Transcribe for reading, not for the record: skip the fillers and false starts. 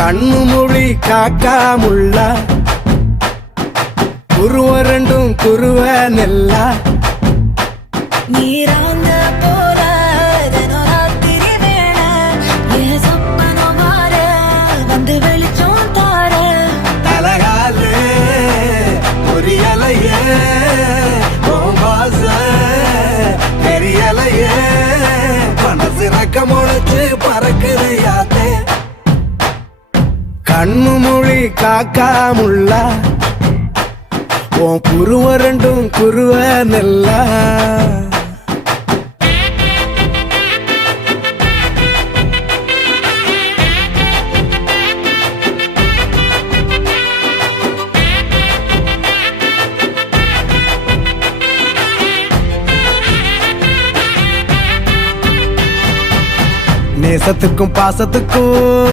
கண்ணு மொழி காக்காமுள்ள குருவ ரெண்டும் குருவ நெல்லா நீராங்க போல ராத்திரி வேண என் சொப்பனம் மாற வந்து வெளிச்சம் தார தலகாலே பொரியலையே வாச பெரியலையே மனசு ரக்க முளைச்சு பறக்குது யாத்தே கண்ணு மொழி காக்காமுள்ள உன் குருவ ரெண்டும் குருவ நெல்லா நேசத்துக்கும் பாசத்துக்கும்